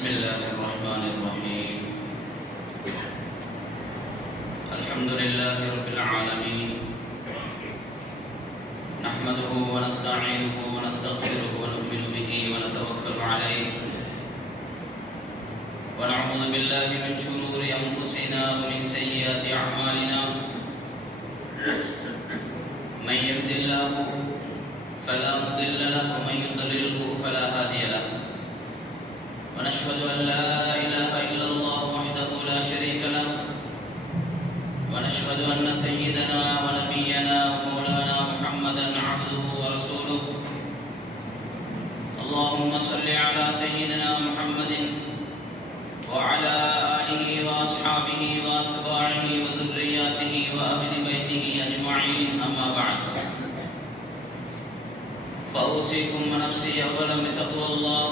بسم الله الرحمن الرحيم. الحمد لله رب العالمين، نحمده ونستعينه ونستغفره ونؤمن به ونتوكل عليه، ونعوذ بالله من شرور أنفسنا ومن سيئات أعمالنا. من يهد الله فلا مضل له ومن يضلله فلا هادي له، ونشهد أن لا إله إلا الله وحده لا شريك له، ونشهد أن سيدنا ونبينا ومولانا محمدا عبده ورسوله. اللهم صل على سيدنا محمد وعلى آله وأصحابه وأتباعه وذرياته وأهل بيته أجمعين، أما بعد، فأوصيكم ونفسي أولا بتقوى الله،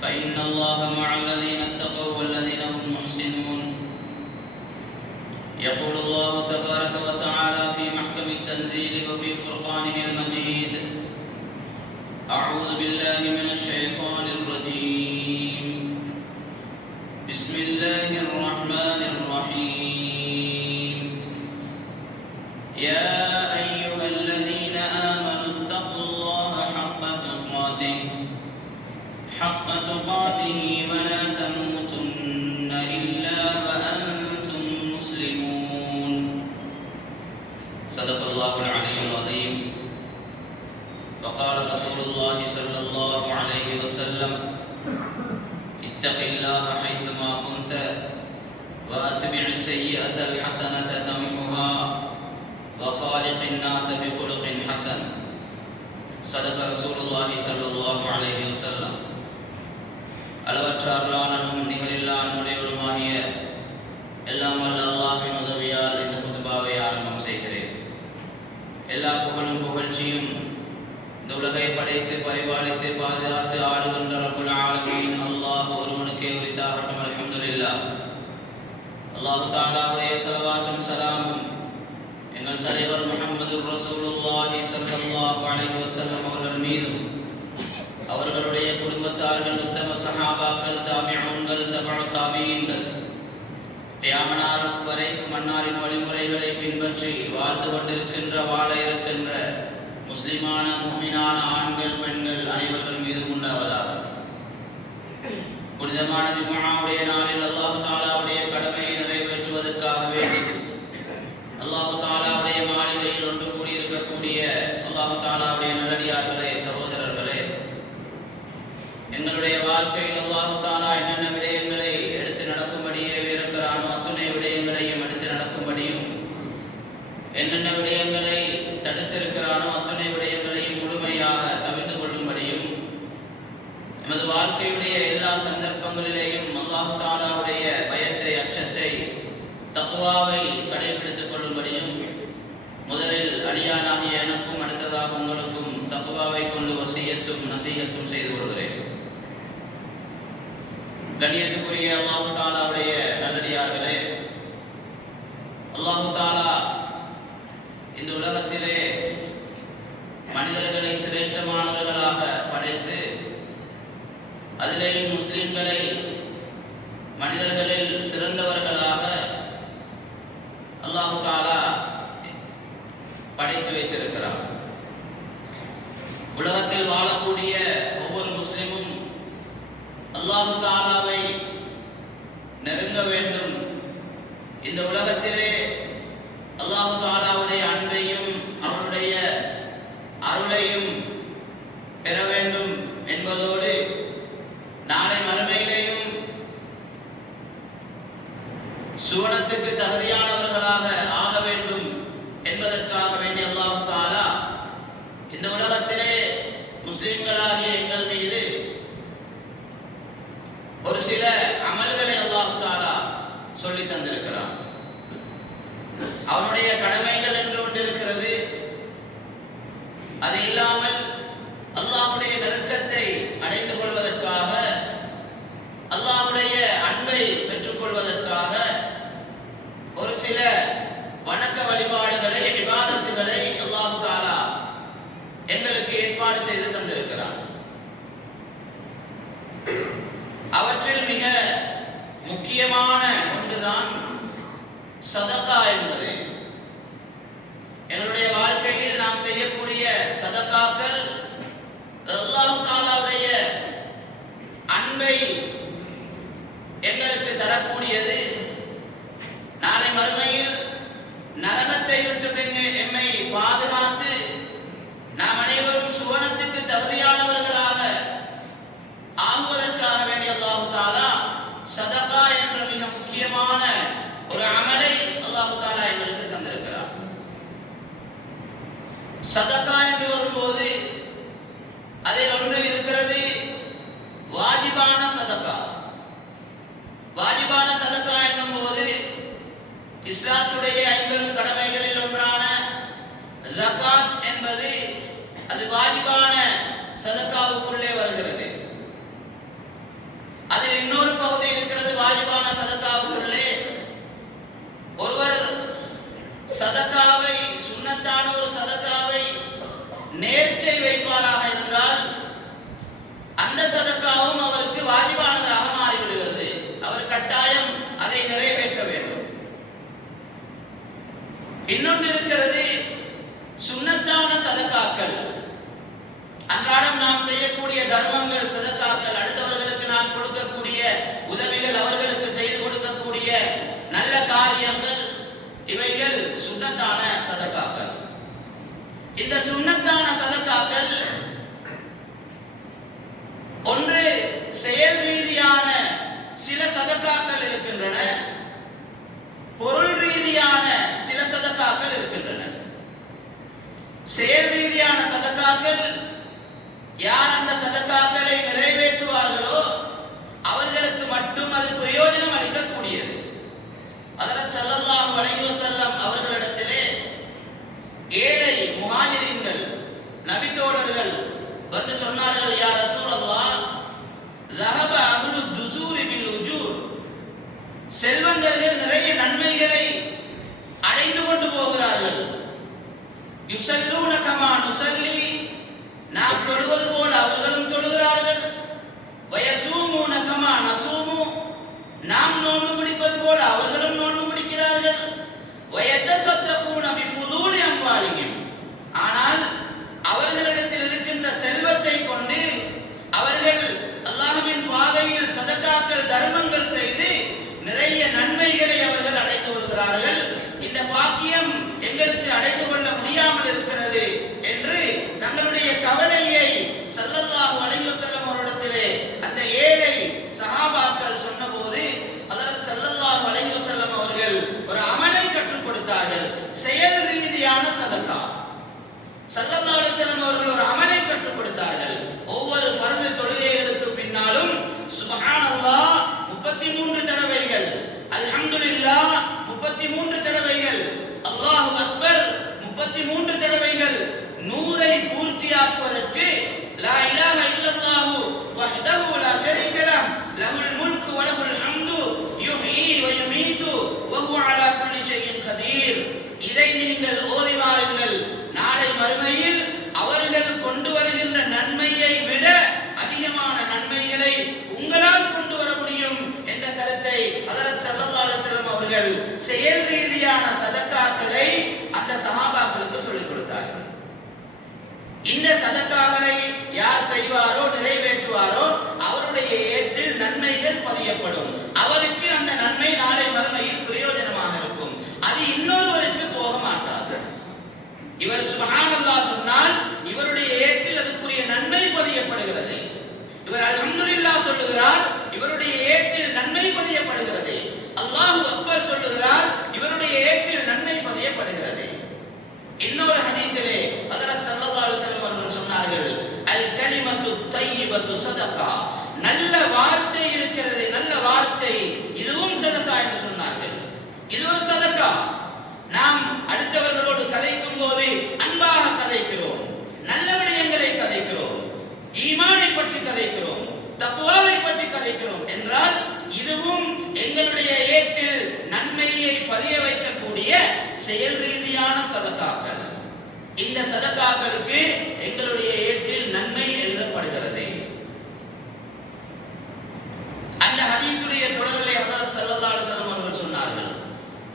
فإن الله مع الذين اتقوا والذين هم محسنون. يقول الله تبارك وتعالى في محكم التنزيل وفي فرقانه المجيد: أعوذ بالله من الشيطان الرجيم، بسم الله الرحمن الرحيم. يا أيها الذين آمنوا اتقوا الله حق تقاته ولا تموتن إلا وأنتم مسلمون. صدق الله العلي العظيم. وقال رسول الله صلى الله عليه وسلم: اتق الله حيثما كنت وأتبع السيئة الحسنة تمحها وخالق الناس بخلق حسن. صدق رسول الله صلى الله عليه وسلم. அளவற்ற அருளாளனும் நிகரில்லா அன்புடையவருமாகிய எல்லாம் வல்ல அல்லாஹ்வின் உதவியால் இந்த குதுபாவை ஆரம்பம் செய்கிறேன். எல்லா புகழும் புகழ்ச்சியும் இந்த உலகை படைத்து பரிபாலித்து பாதுகாத்து ஆளுகின்ற ரப்புல் ஆலமீன் அல்லாஹ் ஒருவனுக்கே உரித்தாகட்டும். அல்ஹம்துலில்லாஹ். அல்லாஹ் தஆலாவுடைய ஸலவாத்தும் ஸலாமும் எங்கள் தலைவர் முஹம்மது ரசூலுல்லாஹி ஸல்லல்லாஹு அலைஹி வஸல்லம் அவர்கள் மீதும், அவர்களுடைய குடும்பத்தார்கள், உத்தம சஹாபாக்கள், தாபிஊன்கள், தபஉ தாபீன்கள், கியாமத் வரைக்கும் அன்னாரின் வழிமுறைகளை பின்பற்றி வாழ்ந்து கொண்டிருக்கின்ற, வாழ இருக்கின்ற முஸ்லிமான முஃமினான ஆண்கள், பெண்கள் அனைவர்கள் மீதும் உண்டாவதாக. புனிதமான ஜும்ஆவுடைய நாளில் அல்லாஹ் தஆலாவுடைய கடமையை நிறைவேற்றுவதற்காக வேண்டி அல்லாஹ் தஆலாவுடைய மாளிகையில் ஒன்று கூடியிருக்கக்கூடிய அல்லாஹ் தஆலாவுடைய நல்லடியார்களே, சகோதரர்களே, எங்களுடைய வாழ்க்கையில் அல்லாஹ் தஆலா என்னென்ன விடயங்களை எடுத்து நடக்கும்படியே இருக்கிறானோ அத்துணை விடயங்களையும் எடுத்து நடக்கும்படியும், என்னென்ன விடயங்களை தடுத்திருக்கிறானோ அத்துணை விடயங்களையும் முழுமையாக தவிர்த்து கொள்ளும்படியும், எமது வாழ்க்கையுடைய எல்லா சந்தர்ப்பங்களிலேயும் அல்லாஹ் தஆலாவுடைய பயத்தை, அச்சத்தை, தக்வாவை கடைபிடித்துக் கொள்ளும்படியும் முதலில் அடியானாகிய எனக்கும் அடுத்ததாக உங்களுக்கும் தக்வாவை கொண்டு வசியத்தும் நசீகத்தும் செய்து கொள்கிறேன். கண்ணியத்துக்குரிய அல்லாஹ் தஆலாவுடைய நல்லடியார்களே, அல்லாஹ் தஆலா இந்த உலகத்திலே மனிதர்களை சிரேஷ்டமானவர்களாக படைத்து, அதிலேயும் முஸ்லிம்களை மனிதர்களில் சிறந்தவர்களாக அல்லாஹ் தஆலா படைத்து வைத்திருக்கிறார். உலகத்தில் வாழக்கூடிய ஒவ்வொரு முஸ்லிமும் அல்லாஹ் தஆலாவை நெருங்க வேண்டும், இந்த உலகத்திலே அல்லாஹ் தஆலாவுடைய அன்பையும் அவருடைய அருளையும் பெற வேண்டும் என்பதோடு, நாளை மறுமையிலேயும் சுவனத்துக்கு தகுதியானவர்களாக ஆக வேண்டும் என்பதற்காக வேண்டிய அல்லாஹ் தஆலா இந்த உலகத்திலே முஸ்லிம்களாகிய எங்கள் மீது ஒரு சில அமல்களை அல்லாஹ் தஆலா சொல்லி தந்திருக்கிறார். அவனுடைய கடமைகள் என்று ஒன்று இருக்கிறது. அது இல்லாமல் அல்லாஹ்வுடைய நெருக்கத்தை அடைந்து கொள்வதற்காக, அல்லாஹ்வுடைய அன்பை பெற்றுக் கொள்வதற்காக ஒரு சில வணக்க வழிபாடுகளை, இபாதத்துகளை அல்லாஹ் தஆலா எங்களுக்கு ஏற்பாடு செய்து தந்திருக்கிறார். நரகத்தை விட்டு எம்மை பாதுகாத்து நாம் அனைவரும் சுவனத்துக்கு தகுதியானவர்களாக ஆகுவதற்காக வேண்டிய அல்லாஹ் தஆலா சதகா என்ற மிக முக்கியமான ஒரு அமலை அல்லாஹ் தஆலா எங்களுக்கு தந்திருக்கிறார். சதகா என்று வரும்போது அதில் ஒன்று இருக்கிறது வாஜிபான சதகா. வாஜிபான சதகா என்னும் போது இஸ்லாத்துடைய 50 கடமைகளில் ஒன்றான ஜகாத் என்பது அது வாஜிபான சதகாவுக்குள்ளே வருகிறது. அதில் இன்னொரு பகுதி இருக்கிறது. வாஜிபான சதகாவுக்குள்ளே ஒருவர் சதகாவை, சுன்னத்தான ஒரு சதகாவை நேர்ச்சை வைப்பாராக இருந்தால் அந்த சதகாவும் அவருக்கு வாஜிபானதாக மாறிவிடுகிறது. அவர் கட்டாயம் அதை நிறைவேற்ற வேண்டும். இன்னொன்று இருக்கிறது சுன்னத்தான சதகாக்கள். அன்றாடம் நாம் செய்யக்கூடிய தர்மங்கள், சதகாக்கள், அடுத்தவர்களுக்கு நாம் கொடுக்கக்கூடிய உதவிகள், அவர்களுக்கு செய்து கொடுக்கக்கூடிய நல்ல காரியங்கள், இவைகள் சுன்னத்தான சதகாக்கள். இந்த சுன்னத்தான சதகாக்கள் ஒன்று செயல் ரீதியான சில சதகாக்கள் இருக்கின்றன, பொருள் ரீதியான சில சதகாக்கள் இருக்கின்றன. செயல் ரீதியான சதகாக்கள் யார் அந்த சதகாக்களை நிறைவேற்றுவார்களோ அவர்களுக்கு மட்டும் அது பிரயோஜனம் அளிக்கக்கூடியது. ஹஜ்ரத் ஸல்லல்லாஹு அலைஹி வஸல்லம் அவர்களிடத்திலே ஏழை முஹாஜிரீன்கள், நபித்தோழர்கள் வந்து சொன்னார்கள், யா ரசூலல்லாஹ், ذهب أهل الدثور بالأجور, செல்வந்தர்கள் நிறைய நன்மைகளை அடைந்து கொண்டு போகிறார்கள். யுஸல்லூன கமா நுஸல்லி, நாம் தொழுவது போல் அவர்களும் தொழுகிறார்கள். வயசூமூன கமா நஸூமு, நாம் நோன்பு பிடிப்பது போல் அவர்களும் நோன்பு பிடிக்கிறார்கள். வயத்தஸத்தகூன பிஃபுதூலி அம்வாலிஹிம், ஆனால் அவர்களிடத்தில் இருக்கின்ற செல்வத்தை கொண்டு அவர்கள் அல்லாஹ்வின் பாதையில் சதகாக்கள், தர்மங்கள் செய்து நிறைய நன்மைகளை அவர்கள் அடைந்து கொள்கிறார்கள். இந்த பாக்கியம் எங்களுக்கு அடைந்து கொள்ள முடியாமல் இருக்கிறது என்று தங்களுடைய கவலையை ஸல்லல்லாஹு அலைஹி வஸல்லம் அவரிடத்திலே அந்த ஏழை சஹாபாக்கள் சொன்னபோது ஹஜ்ரத் ஸல்லல்லாஹு அலைஹி வஸல்லம் அவர்கள் ஒரு அமலை கற்றுக் கொடுத்தார்கள், செயல் ரீதியான சதகா. ஸல்லல்லாஹு அலைஹி வஸல்லம் அவர்கள் ஒரு அமலை கற்றுக் கொடுத்தார்கள். ஒவ்வொரு ஃபர்து தொழுகைகளுக்கு பின்னாலும் சுப்ஹானல்லாஹ் 33 தடவைகள், அல்ஹம்துலில்லாஹ் 33 தடவைகள், அல்லாஹு அக்பர் 33 தடவைகள், 100ஐ பூர்த்தியாக்குவதற்கு லா இலாஹ இல்லல்லாஹு வஹ்தஹு லா ஷரீக லஹ் லஹுல் முல்கு வ லஹுல் ஹம்து யுஹ்யி வ யுமீது வ ஹுவ அலா குல்லி ஷைஇன் கதீர். இதை நீங்கள் ஓதி வாருங்கள். நாளை மறுமையில் அவர்கள் கொண்டு வருகின்ற நன்மையை விட அதிகமான நன்மைகளை உங்களால் கொண்டு வர முடியும் என்ற கருத்தை ஹஜ்ரத் ஸல்லல்லாஹு அலைஹி வஸல்லம் அவர்கள் செயல் ரீதியான சதகாக்களை அந்த சஹாபாக்களுக்கு சொல்லிக் கொடுத்தார்கள். இந்த சதகாக்களை யார் செய்வாரோ, நிறைவேற்றுவாரோ அவருடைய ஏட்டில் நன்மைகள் பதியப்படும். அவருக்கு அந்த நன்மை நாளை மறுமையில் பிரயோஜனமாக இருக்கும். அது இன்னொருவருக்கு போக மாட்டாது. இவர் சுப்ஹானல்லாஹ் சொன்னால் இவருடைய ஏட்டில் அதுக்குரிய நன்மை பதியப்படுகிறது. இவர் அல்ஹம்துலில்லாஹ் சொல்லுகிறார், இவருடைய ஏட்டில் நன்மை பதியப்படுகிறது. அல்லாஹு அக்பர் சொல்லுகிறார், இவருடைய ஏட்டில் நன்மை பதியப்படுகிறது. இன்னொரு ஹதீஸிலே ஹஜ்ரத் ஸல்லல்லாஹு அலைஹி வஸல்லம் அவர்கள் சொன்னார்கள், அல் கலிமத்து தய்யிபத்து சதகா, நல்ல வார்த்தை இருக்கிறது, நல்ல வார்த்தை, இதுவும் சதகா என்று சொன்னார்கள். இது ஒரு சதகா. நாம் அடுத்தவர்களோடு கதைக்கும் போது அன்பாக கதைக்கிறோம், நல்ல விடயங்களை கதைக்கிறோம், ஈமானை பற்றி கதைக்கிறோம், தக்வாவை பற்றி கதைக்கிறோம் என்றால் இதுவும் எங்களுடைய ஏட்டில் நன்மையை பதிய வைக்கக்கூடிய செயல் ரீதியான சதகாக்கள். இந்த சதகாக்களுக்கு எங்களுடைய ஏட்டில் நன்மை எழுதப்படுகிறது. அந்த ஹதீஸுடைய தொடரிலே ஹஜ்ரத் ஸல்லல்லாஹு அலைஹி வஸல்லம் அவர்கள் சொன்னார்கள்,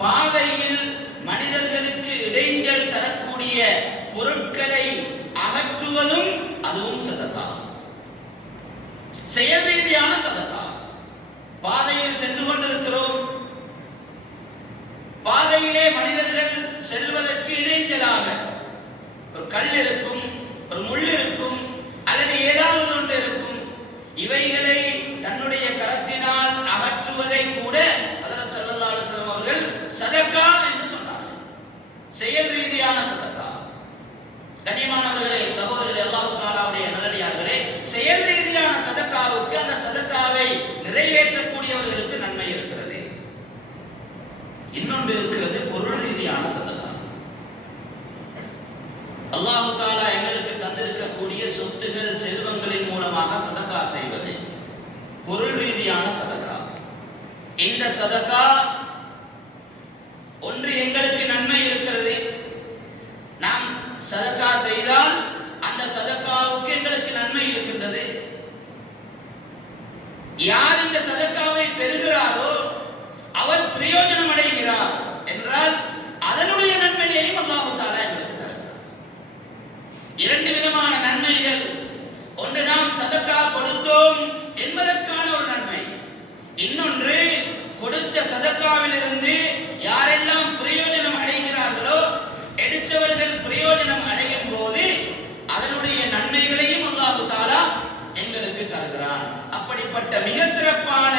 பாதையில் மனிதர்களுக்கு இடைஞ்சல் தரக்கூடிய பொருட்களை அகற்றுவதும் அதுவும் சதகா, செயல் ரீதியான சதகா. பாதையில் சென்று கொண்டிருக்கிறோம், பாதையிலே மனிதர்கள் செல்வதற்கு கொடுக்கிறது பொருள் ரீதியான சதகா. அல்லாஹ் தஆலா எங்களுக்கு தந்திருக்கக்கூடிய சொத்துகள் செல்வங்களின் மூலமாக சதகா செய்வது பொருள் ரீதியான சதகா. இந்த சதகா ஒன்று எங்களுக்கு நன்மை இருக்கிறது. நாம் சதகா செய்தால் அந்த சதகாவுக்கு எங்களுக்கு நன்மை இருக்கின்றது. யார் இந்த சதகாவை பெறுகிறாரோ அவர் பிரயோஜனம் அடைகிறார் என்றால் அதனுடைய நன்மையையும் அல்லாஹ் தஆலா எங்களுக்கு தருகிறார். இரண்டு விதமான நன்மைகள். ஒன்று நாம் சதகா கொடுத்தோம் என்பதற்கான ஒரு நன்மை. இன்னொன்று கொடுத்த சதகாவிலிருந்து யாரெல்லாம் பிரயோஜனம் அடைகிறார்களோ எடுத்தவர்கள் பிரயோஜனம் அடையும் போது அதனுடைய நன்மைகளையும் அல்லாஹ் தஆலா எங்களுக்கு தருகிறான். அப்படிப்பட்ட மிக சிறப்பான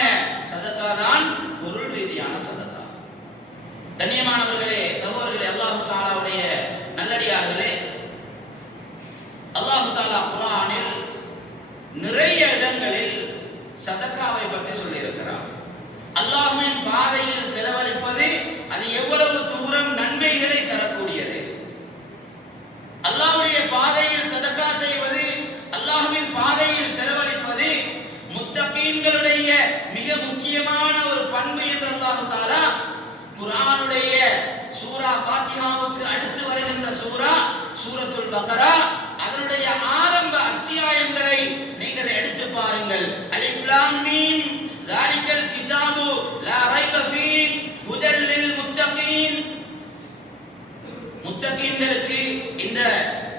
சதகா தான் பொருள் ரீதியான சதகா. கண்ணியமானவர்களே, சகோதரர்களே, அல்லாஹ் தஆலாவுடைய நல்லடியார்களே, அல்லாஹ் தஆலா குர்ஆனில் நிறைய இடங்களில் சதகாவை பற்றி சொல்லி இருக்கிறார். அல்லாஹ்வின் பாதையில் செலவழிப்பது அது எவ்வளவு தூரம் நன்மைகளை தரக்கூடியது. அல்லாஹ்வுடைய பாதையில் சதகா செய்வது, அல்லாஹ்வின் பாதையில் செலவழிப்பது முத்தகீன்களுடைய மிக முக்கியமான ஒரு பண்பு என்று அல்லாஹ் தஆலா குர்ஆனுடைய சூரா ஃபாத்திஹாவுக்கு அடுத்து வருகின்ற சூரத்துல் பக்ரா அதனுடைய ஆரம்ப அத்தியாயங்களை நீங்கள் எடுத்து பாருங்கள். அலிஃப் லாம் மீம் ذَلِكَ الْكِتَابُ لَا رَيْبَ فِيهِ هُدًى لِّلْمُتَّقِينَ. முத்தகீன்களுக்கு இந்த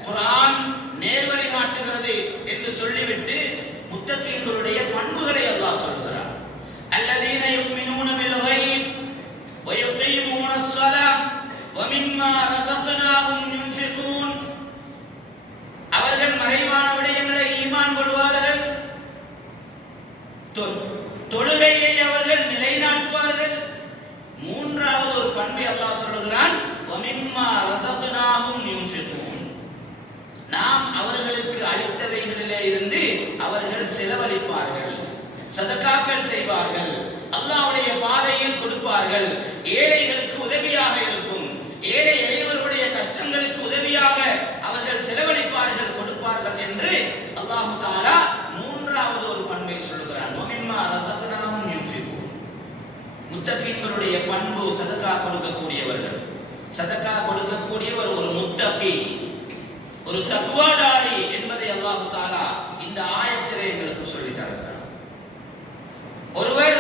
குர்ஆன் நேர்வழி காட்டுகிறது என்று சொல்லிவிட்டு முத்தகீன்களுடைய பண்புகளை அல்லாஹ் சொல்கிறார். الَّذِينَ يُؤْمِنُونَ بِالْغَيْبِ وَيُقِيمُونَ الصَّلَاةَ وَمِمَّا رَزَقْنَاهُمْ يُنْفِقُونَ. அவர்கள் மறைவான விடயங்களை ஈமான் கொள்வார்கள், தொழுகையை அவர்கள் நிலைநாட்டுவார்கள். மூன்றாவது ஒரு பண்பை அல்லாஹ் சொல்கிறான், وَمِمَّا رَزَقْنَاهُمْ يُنْفِقُونَ. நாம் அவர்களுக்கு அளித்தவைகளிலே இருந்து அவர்கள் செலவழிப்பார்கள், சதகாக்கள் செய்வார்கள், அல்லாஹ்வுடைய பாதையில் கொடுப்பார்கள். ஏழைகளுக்கு உதவியாக இருக்கும், ஏழை எளியவர்களுடைய கஷ்டங்களுக்கு உதவியாக அவர்கள் செலவழிப்பார்கள், கொடுப்பார்கள் என்று அல்லாஹ் தஆலா மூன்றாவது ஒரு பண்பை சொல்கிறான். وَمِمَّا رَزَقْنَاهُمْ يُنْفِقُونَ. முத்தகீன்களுடைய பண்பு சதகா கொடுக்கக்கூடியவர்கள். சதகா கொடுக்கக்கூடியவர் ஒரு முத்தகி, ஒரு தக்வாதாரி என்பதை அல்லாஹ் தஆலா இந்த ஆயத்திலே எங்களுக்கு சொல்லி தருகிறார். ஒருவர்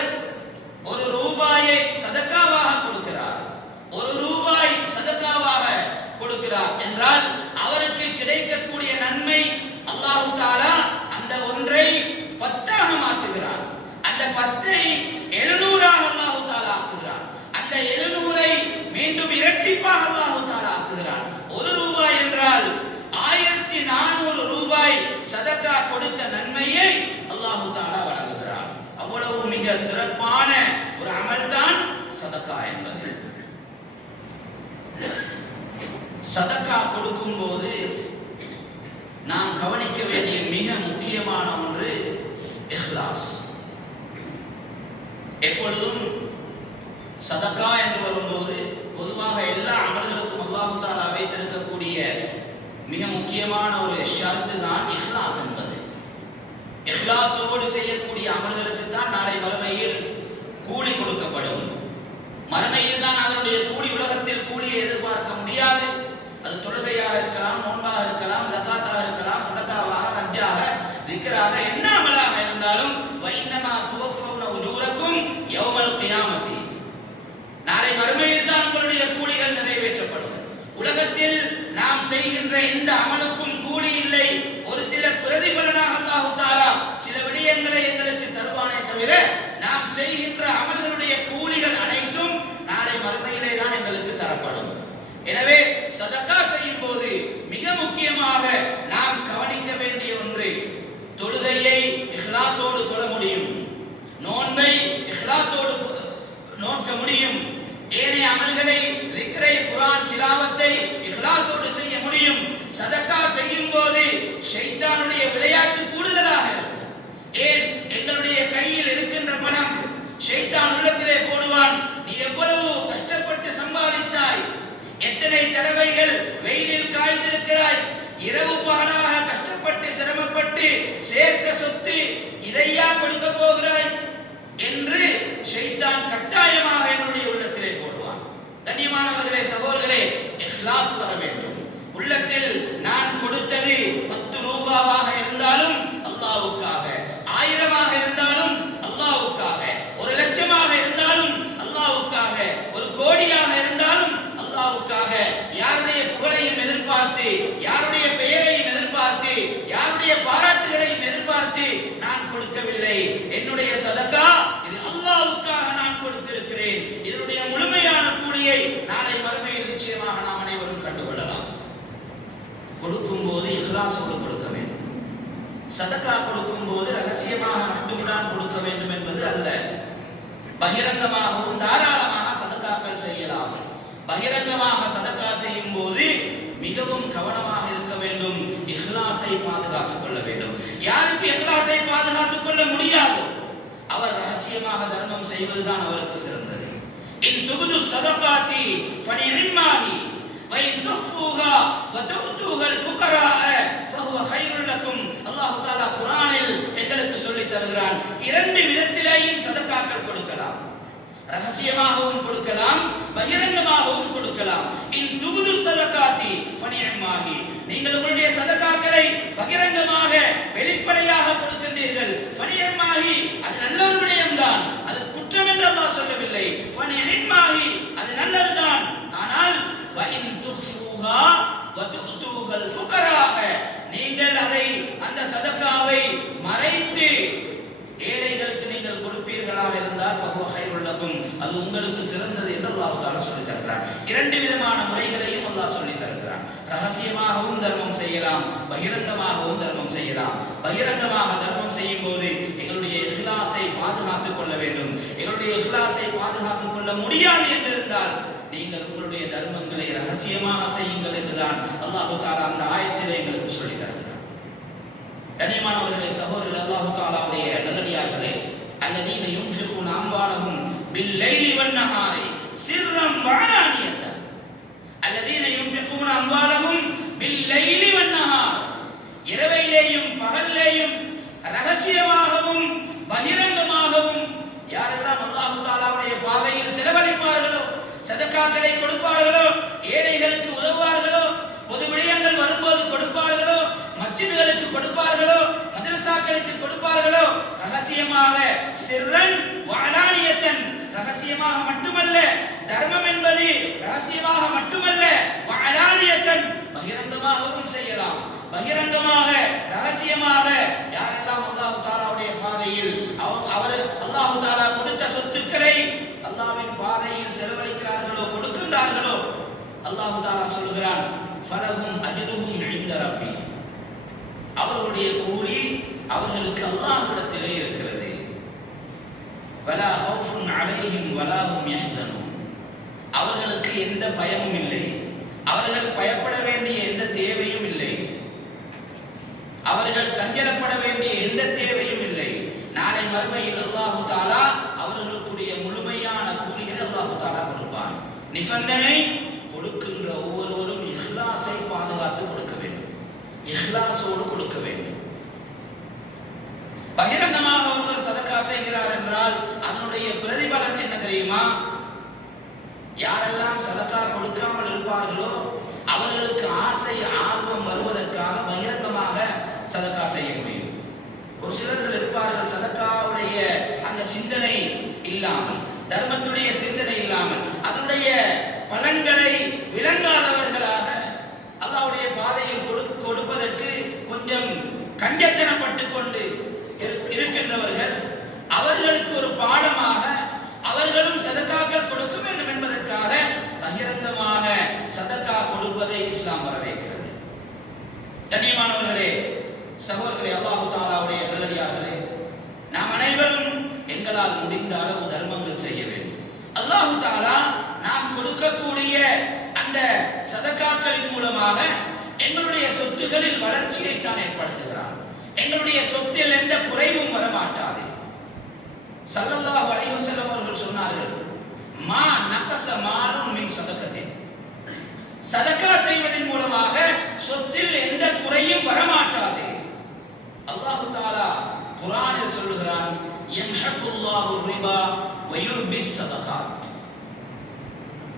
ஒரு ரூபாயை சதகாவாக கொடுக்கிறார், ஒரு ரூபாய் சதகாவாக கொடுக்கிறார் என்றால் அவருக்கு கிடைக்கக்கூடிய நன்மை அல்லாஹ் தஆலா அந்த ஒன்றை 10ஆக மாற்றுகிறார். அந்த 10ஐ 700ஆக அல்லாஹ் தஆலா ஆக்குகிறார். அந்த 700ஐ மீண்டும் இரட்டிப்பாக அல்லாஹ் தஆலா ஆக்குகிறார். ஒரு ரூபாய் என்றால் 1400 ரூபாய் சதகா கொடுத்த நன்மையை அல்லாஹ் தஆலா வழங்குகிறார். அவ்வளவு மிக சிறப்பான ஒரு அமல்தான் சதகா என்பது. சதகா கொடுக்கும் போது நாம் கவனிக்க வேண்டிய மிக முக்கியமான ஒன்று இஹ்லாஸ். எப்பொழுதும் சதகா என்று வரும்போது பொதுவாக எல்லா அமல்களுக்கும் அல்லாஹ் தஆலா வைத்திருக்கக்கூடிய மிக முக்கியமான ஒரு ஷர்த்து தான் இஹ்லாஸ் என்பது. இஹ்லாஸோடு செய்யக்கூடிய அமல்களுக்கு தான் நாளை மறுமையில் கூலி கொடுக்கப்படும். மறுமையில் தான் அதனுடைய கூலி, உலகத்தில் கூலியை எதிர்பார்க்க முடியாது. அது தொழுகையாக இருக்கலாம், நோன்பாக இருக்கலாம், ஜகாத்தாக இருக்கலாம், சதகாவாக, ஹஜ்ஜாக, திக்ராக, என்ன அமலாக இருந்தாலும் வைன்னமா துவஃபவுன உஜூரக்கும் யௌமல் கியாமத்தி. நாளை மறுமையில் தான் உங்களுடைய கூலிகள் நிறைவேற்றப்படும். உலகத்தில் நாம் செய்கின்ற எந்த அமலுக்கும் கூலி இல்லை. ஒரு சில பிரதிபலனாக அல்லாஹ் தஆலா சில விடயங்களை எங்களுக்கு தருவானே தவிர நாம் செய்கின்ற அமல்களுடைய கூலிகள் அனைத்தும் நாளை மறுமையிலே தான் எங்களுக்கு தரப்படும். எனவே சதகா செய்யும் போது மிக முக்கியமாக நாம் கவனிக்க வேண்டிய ஒன்று, தொழுகையை இஹ்லாஸோடு தொழ முடியும், நோன்பை இஹ்லாஸோடு நோக்க முடியும், ஏனைய அமல்களை திக்ரை, குர்ஆன் திலாவத்தை இஹ்லாஸோடு செய்ய முடியும். சதகா செய்யும் போது ஷைத்தானுடைய விளையாட்டு கூடுதலாக இருக்கும். ஏன்? எங்களுடைய கையில் இருக்கின்ற பணம் ஷைத்தான் உள்ளத்திலே போடுவான். நீ எவ்வளவு கஷ்டப்பட்டு சம்பாதி தடவைகள் வெயிலில் காய்ந்திருக்கிறாய், இரவு பகலாக கஷ்டப்பட்டு சிரமப்பட்டு சேர்த்த சொத்து இதையா கொடுக்க போகிறாய் என்று ஷைத்தான் கட்டாயமாக என்னுடைய உள்ளத்திலே போடுவான். கண்ணியமானவர்களே, சகோதரர்களே, இஹ்லாஸ் வர வேண்டும். உள்ளத்தில் நான் கொடுத்தது 10 ரூபாவாக இருந்தாலும் அல்லாஹ்வுக்காக, 1000ஆக இருந்தாலும் அல்லாஹ்வுக்காக, 1 லட்சமாக இருந்தாலும் அல்லாஹ்வுக்காக, 1 கோடியாக இருந்தாலும் அல்லாஹ்வுக்காக, யாருடைய புகழையும் எதிர்பார்த்து, யாருடைய பெயரையும் எதிர்பார்த்து, யாருடைய பாராட்டுகளையும் எதிர்பார்த்து நான் கொடுக்கவில்லை. என்னுடைய சதகா இது அல்லாஹ்வுக்காக நான் கொடுத்திருக்கிறேன். இதனுடைய முழுமையான கூலியை நாளை மறுமையில் நிச்சயமாக நாம் அனைவரும் கண்டுகொள்ளலாம். கொடுக்கும் போது இஹ்லாஸோடு கொடுக்க வேண்டும். சதகா கொடுக்கும் போது ரகசியமாக மட்டும்தான் கொடுக்க வேண்டும் என்பது அல்ல. பகிரங்கமாகவும் தாராளமாக சதகாக்கள் செய்யலாம். பகிரங்கமாக சதகா செய்யும் போது மிகவும் கவனமாக இருக்க வேண்டும். இஹ்லாஸை பாதுகாத்துக் கொள்ள வேண்டும். யாருக்கு இஹ்லாஸை பாதுகாத்துக் கொள்ள முடியாது அவர் ரகசியமாக தர்மம் செய்வதுதான் அவருக்கு சிறந்தது. இன் துபது ஸதகாத்தி ஃபனிஇம்மாஹி வ இன் துஃபூஹா வ து'தூஹல் ஃபுகராஅ ஃபஹுவ கைருல் லக்கும். அல்லாஹ் தஆலா குர்ஆனில் எங்களுக்கு சொல்லி தருகிறான். 2 விதத்திலேயும் சதகாக்கள் கொடுக்கலாம். ரகசியமாகவும் கொடுக்கலாம், பகிரங்கமாகவும் கொடுக்கலாம். இன் துபது ஸதகாத்தி ஃபனிஇம்மாஹி, நீங்கள் உங்களுடைய சதகாக்களை பகிரங்கமாக வெளிப்படையாக கொடுக்கின்றீர்கள். ஃபனிஇம்மாஹி, அது நல்ல ஒரு விடயம்தான், அது குற்றம் என்று அல்லாஹ் சொல்லவில்லை. ஃபனிஇம்மாஹி, அது நல்லதுதான். ஆனால் வ இன் துஃபூஹா வ து'தூஹல் ஃபுகராஅ, நீங்கள் அதை அந்த சதகாவை மறைத்து ஏழைகளுக்கு நீங்கள் கொடுப்பீர்களாக இருந்தால் ஃபஹுவ கைருல் லக்கும், அது உங்களுக்கு சிறந்தது என்று அல்லாஹ் தஆலா சொல்லி தருகிறார். 2 விதமான முறைகளையும் அல்லாஹ் சொல்லி தருகிறார். ரகசியமாகவும் தர்மம் செய்யலாம், பகிரங்கமாகவும் தர்மம் செய்யலாம். பகிரங்கமாக தர்மம் செய்யும் போது எங்களுடைய இஹ்லாஸை பாதுகாத்துக் கொள்ள வேண்டும். எங்களுடைய இஹ்லாஸை பாதுகாத்துக் கொள்ள முடியாது என்றிருந்தால் நீங்கள் உங்களுடைய தர்மங்களை ரகசியமாக செய்யுங்கள் என்றுதான் அல்லாஹ் தஆலா அந்த ஆயத்திலே எங்களுக்கு சொல்லி தருகிறார். கண்ணியமானவர்களே, சகோதரர்களே, அல்லாஹ் தஆலாவுடைய நல்லடியார்களே, அல்லதீன யுன்ஃபிகூன அம்வாலஹும் பில்லைலி வன்னஹாரி சிர்ரன் வஅலானியத்தன். அல்லதீன யுன்ஃபிகூன அம்வாலஹும் பில்லைலி வன்னஹார், இரவிலேயும் பகலிலேயும் ரகசியமாகவும் பகிரங்கமாகவும் யாரெல்லாம் அல்லாஹ் தஆலாவுடைய பாதையில் செலவழிப்பார்களோ, சதகாக்களை கொடுப்பார்களோ, ஏழைகளுக்கு உதவுவார்களோ, பொது விடயங்கள் வரும்போது கொடுப்பார்களோ, மஸ்ஜிதுகளுக்கு கொடுப்பார்களோ, மதரசாக்களுக்கு கொடுப்பார்களோ, ரகசியமாக சிர்ரன் வஅலானியத்தன், ரகசியமாக மட்டுமல்ல, தர்மம் என்பது ரகசியமாக மட்டுமல்ல, வஅலானியத்தன், பகிரங்கமாகவும் செய்யலாம். பகிரங்கமாக ரகசியமாக யாரெல்லாம் அல்லாஹ் தஆலாவுடைய பாதையில் அவர் அல்லாஹ் தஆலா கொடுத்த சொத்துக்களை அல்லாஹ்வின் பாதையில் செலவழிக்கிறார்களோ, கொடுக்கின்றார்களோ, அல்லாஹ் தஆலா சொல்கிறான் ஃபலஹும் அஜ்ருஹும் இன்த ரப்பி, அவர்களுடைய கூலி அவர்களுக்கு அல்லாஹ்விடத்திலே இருக்கிறது. வலா ஹௌஃபுன் அலைஹிம் வலா ஹும் யஹ்ஸனூன், அவர்களுக்கு எந்த பயமும் இல்லை, அவர்கள் பயப்பட வேண்டிய எந்த தேவையும் இல்லை, அவர்கள் சஞ்சலப்பட வேண்டிய எந்த தேவையும் இல்லை. நாளை மறுமையில் அல்லாஹ் தஆலா அவர்களுக்குரிய முழுமையான கூலிகளை அல்லாஹ் தஆலா கொடுப்பான். நிபந்தனை, கொடுக்கின்ற ஒவ்வொருவரும் இஹ்லாஸை பாதுகாத்து கொடுக்க வேண்டும், இஹ்லாஸோடு கொடுக்க வேண்டும். பகிரங்கமாக ஒருவர் சதகா செய்கிறார் என்றால் அதனுடைய பிரதிபலன் என்ன தெரியுமா? யாரெல்லாம் சதகா கொடுக்காமல் இருப்பார்களோ அவர்களுக்கு ஆசை ஆர்வம் வருவதற்காக பகிரங்கமாக சதகா செய்ய முடியும். ஒரு சிலர்கள் இருப்பார்கள், சதகாவுடைய அந்த சிந்தனை இல்லாமல், தர்மத்துடைய சிந்தனை இல்லாமல், அதனுடைய பலன்களை விளங்காதவர்களாக அல்லாஹ்வுடைய பாதையில் கொடுப்பதற்கு கொஞ்சம் கஞ்சத்தனப்பட்டு கொண்டு இருக்கின்றவர்கள், அவர்களுக்கு ஒரு பாடமாக அவர்களும் சதகாக்கள் கொடுக்க வேண்டும் என்பதற்காக பகிரங்கமாக சதகா கொடுப்பதை இஸ்லாம் வரவேற்கிறது. கண்ணியமானவர்களே, சகோதரர்களே, அல்லாஹ் தஆலாவுடைய நல்லடியார்களே, நாம் அனைவரும் எங்களால் முடிந்த அளவு தர்மங்கள் செய்ய வேண்டும். அல்லாஹ் தஆலா நாம் கொடுக்கக்கூடிய அந்த சதகாக்களின் மூலமாக எங்களுடைய சொத்துக்களில் வளர்ச்சியை தான் ஏற்படுத்துகிறார். எங்களுடைய சொத்தில் எந்த குறைவும் வரமாட்டாது. ஸல்லல்லாஹு அலைஹி வஸல்லம் அவர்கள் சொன்னார்கள், மா நகஸ மாலுன் மின் சதகத்தின், சதகா செய்வதன் மூலமாக சொத்தில் எந்த குறையும் வரமாட்டாது. அல்லாஹ் தஆலா குர்ஆனில் சொல்லுகிறான், யம்ஹகுல்லாஹு ரிபா வ யுர்பிஸ் ஸதகாத்.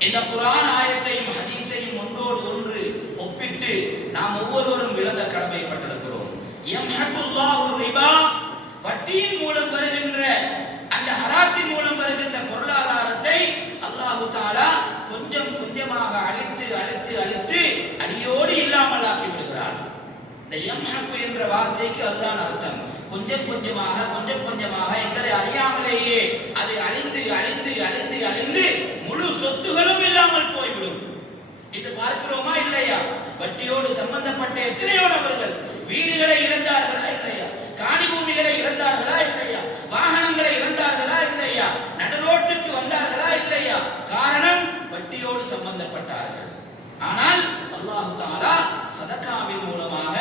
இந்த குர்ஆன் ஆயத்தையும் ஹதீஸையும் ஒன்றோடு ஒன்று ஒப்பிட்டு நாம் ஒவ்வொருவரும் விளங்க கடமைப்பட்டிருக்கிறோம். யம்ஹகுல்லாஹு ரிபா, வட்டியின் மூலம் வருகின்ற அந்த ஹராத்தின் மூலம் வருகின்ற பொருளாதாரத்தை அல்லாஹ் தஆலா கொஞ்சம் கொஞ்சமாக அழித்து அழித்து அழித்து அடியோடு இல்லாமல் ஆக்கி விடுகிறார். இந்த யம்ஹகு என்ற வார்த்தைக்கு அதுதான் அர்த்தம். கொஞ்சம் கொஞ்சமாக கொஞ்சம் கொஞ்சமாக எங்களை அறியாமலேயே அது அழிந்து அழிந்து அழிந்து அழிந்து முழு சொத்துகளும் இல்லாமல் போய்விடும் என்று பார்க்கிறோமா இல்லையா? வட்டியோடு சம்பந்தப்பட்ட எத்தனையோ நபர்கள் வீடுகளை இழந்தார்களா இல்லையா? காணி பூமிகளை இழந்தார்களா இல்லையா? வாகனங்களை இழந்தார்களா இல்லையா? நடுரோட்டுக்கு வந்தார்களா இல்லையா? காரணம் வட்டியோடு சம்பந்தப்பட்டார்கள். ஆனால் அல்லாஹ் தஆலா சதகாவின் மூலமாக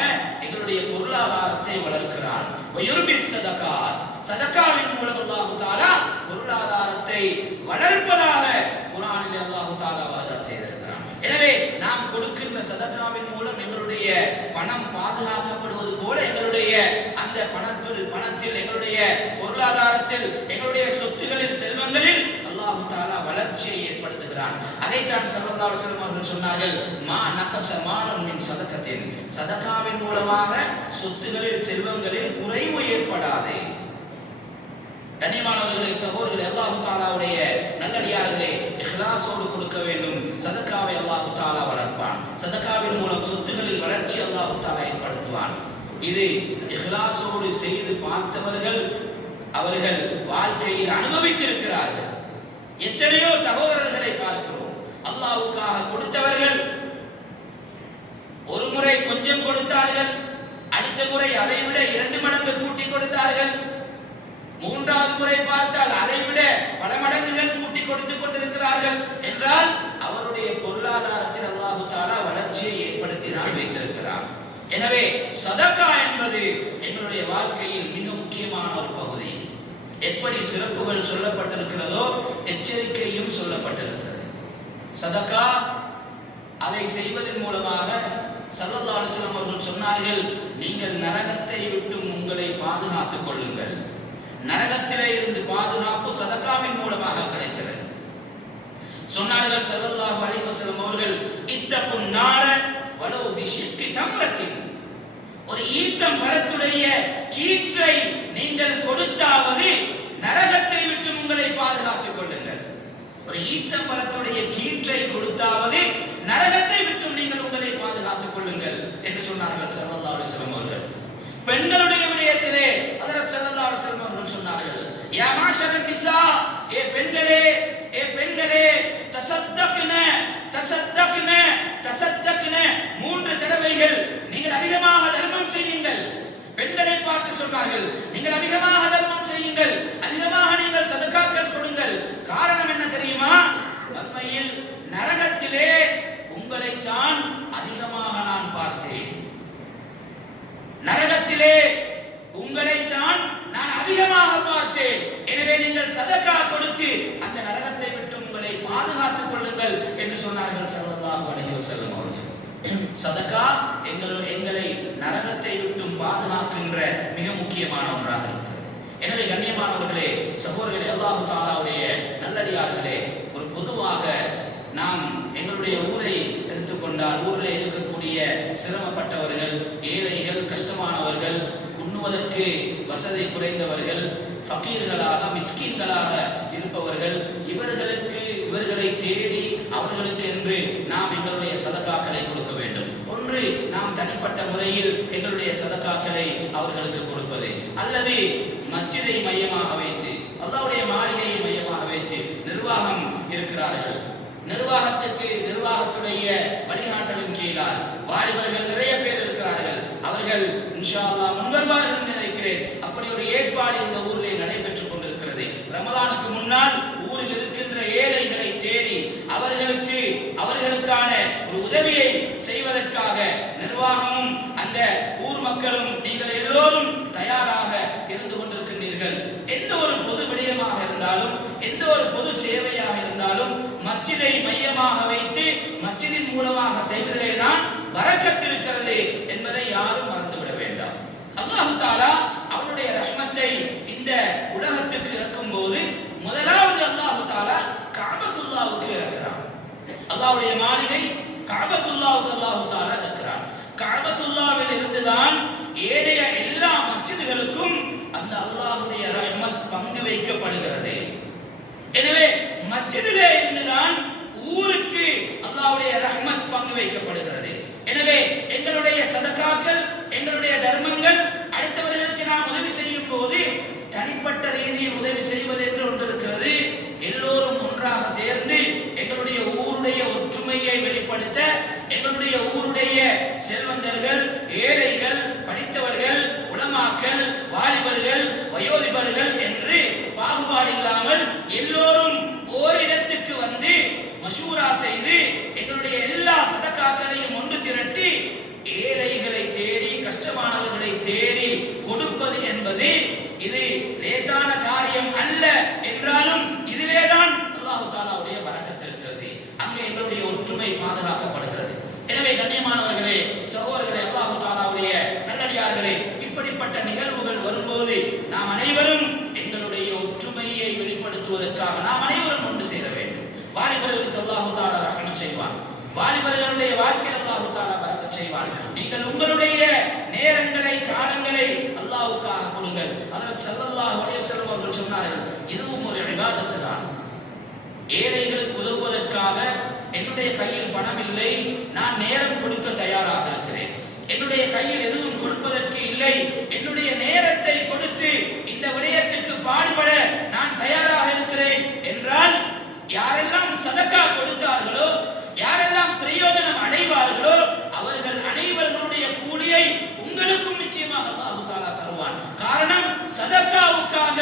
எங்களுடைய பொருளாதாரத்தை வளர்க்கிறான். வயுர்பிஸ் ஸதகாத், சதகாவின் மூலம் அல்லாஹ் தஆலா பொருளாதாரத்தை வளர்ப்பதாக குர்ஆனில் அல்லாஹ் தஆலா வாதா செய்திருக்கிறான். எனவே நாம் கொடுக்கின்ற சதகாவின் மூலம் எங்களுடைய பணம் பாதுகாக்கப்படுவது போல எங்களுடைய அந்த பணத்தில் எங்களுடைய பொருளாதாரத்தில் எங்களுடைய சொத்துகளில் செல்வங்களில் அல்லாஹ் தஆலா வளர்ச்சியை ஏற்படுத்துகிறான். அதைத்தான் ஸல்லல்லாஹு அலைஹி வஸல்லம் அவர்கள் சொன்னார்கள், மா நகஸ மாலுன் மின் ஸதகத்தின், சதகாவின் மூலமாக சொத்துகளில் செல்வங்களில் குறைவு ஏற்படாது. கண்ணியமானவர்களே, சகோதரர்களே, அல்லாஹ் தஆலாவுடைய நல்லடியார்களே, இஹ்லாஸோடு கொடுக்க வேண்டும். சதகாவை அல்லாஹ் தஆலா வளர்ப்பான். சதகாவின் மூலம் சொத்துகளில் வளர்ச்சி அல்லாஹ் தஆலா ஏற்படுத்துவான். இது இஹ்லாஸோடு செய்து பார்த்தவர்கள் அவர்கள் வாழ்க்கையில் அனுபவித்திருக்கிறார்கள். எத்தனையோ சகோதரர்களை பார்க்கிறோம், அல்லாஹ்வுக்காக கொடுத்தவர்கள் ஒரு முறை கொஞ்சம் கொடுத்தார்கள், அடுத்த முறை அதை விட 2 மடங்கு கூட்டி கொடுத்தார்கள், மூன்றாவது முறை பார்த்தால் அதை விட பல மடங்குகள் கூட்டி கொடுத்துக் கொண்டிருக்கிறார்கள் என்றால் அவருடைய பொருளாதாரத்தில் அல்லாஹ் தஆலா வளர்ச்சியை ஏற்படுத்தினால் வைத்திருக்கிறார். எனவே சதகா என்பது எங்களுடைய வாழ்க்கையில் மிக முக்கியமான ஒரு பகுதி. எப்படி சிறப்புகள் சொல்லப்பட்டிருக்கிறதோ எச்சரிக்கையும் சொல்லப்பட்டிருக்கிறது. சதகா அதை செய்வதன் மூலமாக ஸல்லல்லாஹு அலைஹி வஸல்லம் அவர்கள் சொன்னார்கள், நீங்கள் நரகத்தை விட்டு உங்களை பாதுகாத்துக் கொள்ளுங்கள். நரகத்திலே இருந்து பாதுகாப்பு சதகாவின் மூலமாக கிடைக்கிறது. சொன்னார்கள் ஸல்லல்லாஹு அலைஹி வஸல்லம் அவர்கள், இத்தகுன் நார வலவு பிஷிக்கி தம்ரத்தின், ஒரு ஈத்தம் பழத்துடைய கீற்றை நீங்கள் கொடுத்தாவது நரகத்தை விட்டு உங்களை பாதுகாத்துக் கொள்ளுங்கள். ஒரு ஈத்தம் பழத்துடைய கீற்றை கொடுத்தாவது நரகத்தை விட்டு நீங்கள் உங்களை பாதுகாத்துக் கொள்ளுங்கள் என்று சொன்னார்கள் ஸல்லல்லாஹு அலைஹி வஸல்லம் அவர்கள். பெண்களுடைய விடயத்திலே ஹஜ்ரத் ஸல்லல்லாஹு அலைஹி வஸல்லம் அவர்கள் சொன்னார்கள், யா மாஷரன் நிசா, ஏ பெண்களே, ஏ பெண்களே, தஸத்தக்ன தஸத்தக்ன தஸத்தக்ன, 3 தடவைகள் நீங்கள் அதிகமாக தர்மம் செய்யுங்கள். பெண்களை பார்த்து சொன்னார்கள், நீங்கள் அதிகமாக தர்மம் செய்யுங்கள், அதிகமாக நீங்கள் சதகாக்கள் கொடுங்கள். காரணம் என்ன தெரியுமா? உண்மையில் நரகத்திலே உங்களை தான் அதிகமாக நான் பார்த்தேன். நரகத்திலே உங்களைத்தான் நான் அதிகமாக பார்த்தேன். எனவே நீங்கள் சதகா கொடுத்து அந்த நரகத்தை விட்டு உங்களை பாதுகாத்துக் கொள்ளுங்கள் என்று சொன்னார்கள் ஸல்லல்லாஹு அலைஹி வஸல்லம் அவர்கள். சதகா எங்களை நரகத்தை விட்டு பாதுகாக்கின்ற மிக முக்கியமான ஒன்றாக இருக்கிறது. எனவே கண்ணியமானவர்களே, சகோதரர்களே, அல்லாஹ் தஆலாவுடைய நல்லடியார்களே, ஒரு பொதுவாக நாம் எங்களுடைய ஊரை எடுத்துக்கொண்டால் ஊரில் இருக்கக்கூடிய சிரமப்பட்டவர்கள், ஏழைகள், கஷ்டமானவர்கள், உண்ணுவதற்கு வசதி குறைந்தவர்கள், ஃபகீர்களாக மிஸ்கீன்களாக இருப்பவர்கள், இவர்களை தேடி அவர்களுக்கு என்று நாம் எங்களுடைய சதகாக்களை கொடுக்க வேண்டும். ஒன்று, நாம் தனிப்பட்ட முறையில் எங்களுடைய சதகாக்களை அவர்களுக்கு கொடுப்பது, அல்லது மஸ்ஜிதை மையமாக வைத்து அல்லாஹ்வுடைய மாளிகையை மையமாக வைத்து நிர்வாகம் இருக்கிறார்கள், நிர்வாகத்துடைய வழிகாட்டலின் கீழால் வாலிபர்கள் நிறைய பேர் இருக்கிறார்கள், அவர்கள் இன்ஷா அல்லாஹ் முன்வருவார்கள் நினைக்கிறேன். அப்படி ஒரு ஏற்பாடு இந்த ஊரிலே நடைபெற்றுக் கொண்டிருக்கிறது. ரமலானுக்கு முன்னால் ஊரில் இருக்கின்ற ஏழைகளை தேடி அவர்களுக்கான ஒரு உதவியை செய்வதற்காக நிர்வாகமும் அந்த ஊர் மக்களும் நீங்கள் எல்லோரும் தயாராக இருந்து கொண்டிருக்கின்றீர்கள். எந்த ஒரு காபத்துல்லாவுக்கு அல்லாஹ் தஆலா இருக்கிறான். காபத்துல்லாவில் இருந்துதான் ஏனைய எல்லா மஸ்ஜிதுகளுக்கும் அந்த அல்லாஹ்வுடைய ரஹ்மத் பங்கு வைக்கப்படுகிறது. எனவே மஸ்ஜிதிலே இருந்துதான் ஊருக்கு அல்லாஹ்வுடைய ரஹ்மத் பங்கு வைக்கப்படுகிறது. எனவே எங்களுடைய சதகாக்கள், எங்களுடைய தர்மங்கள், அடுத்தவர்களுக்கு நாம் உதவி செய்யும் போது தனிப்பட்ட ரீதியில் உதவி செய்வது என்று ஒன்று இருக்கிறது. எல்லோரும் ஒன்றாக சேர்ந்து எங்களுடைய ஊருடைய ஒற்றுமையை வெளிப்படுத்த, எங்களுடைய ஊருடைய செல்வந்தர்கள், ஏழைகள், படித்தவர்கள், உலமாக்கள், வாலிபர்கள், வயோதிபர்கள் என்று பாகுபாடு இல்லாமல் எல்லோரும் ஓரிடத்துக்கு வந்து மஷூரா செய்து எங்களுடைய எல்லா சதகாக்களையும் ஒன்று திரட்டி ஏழைகளை தேடி, கஷ்டமானவர்களை தேடி கொடுப்பது என்பது இது லேசான காரியம் அல்ல என்றாலும் இதிலேதான் அல்லாஹ் தஆலாவுடைய பரக்கத் இருக்கிறது. அங்கே எங்களுடைய ஒற்றுமை பாதுகாக்கப்படுகிறது. எனவே கண்ணியமானவர்களே, சகோதரர்களே, அல்லாஹ் தஆலாவுடைய நல்லடியார்களே, இப்படிப்பட்ட நிகழ்வுகள் வரும்போது நாம் அனைவரும் எங்களுடைய ஒற்றுமையை வெளிப்படுத்துவதற்காக நாம் அனைவரும் ஒன்று சேர வேண்டும். வாலிபர்களுக்கு அல்லாஹ் தஆலா ரஹ்மத் செய்வான். வாலிபர்களுடைய வாழ்க்கையில் அல்லாஹ் தஆலா பரக்கத் செய்வான். நீங்கள் உங்களுடைய நேரங்களை, காலங்களை அல்லாஹ்வுக்காக கொடுங்கள். ஹஜ்ரத் ஸல்லல்லாஹு அலைஹி வஸல்லம் அவர்கள் சொன்னார்கள், இதுவும் ஒரு இபாதத் தான். ஏழைகளுக்கு உதவுவதற்காக என்னுடைய கையில் பணம் இல்லை, நான் நேரம் கொடுக்க தயாராக இருக்கிறேன். என்னுடைய கையில் எதுவும் கொடுப்பதற்கு இல்லை, என்னுடைய நேரத்தை கொடுத்து இந்த விடயத்துக்கு பாடுபட நான் தயாராக இருக்கிறேன் என்றால், யாரெல்லாம் சதகா கொடுத்தார்களோ, யாரெல்லாம் பிரயோஜனம் அடைவார்களோ அவர்கள் அனைவர்களுடைய கூலியை உங்களுக்கும் நிச்சயமாக அல்லாஹ் தஆலா தருவான். காரணம், சதகாவுக்காக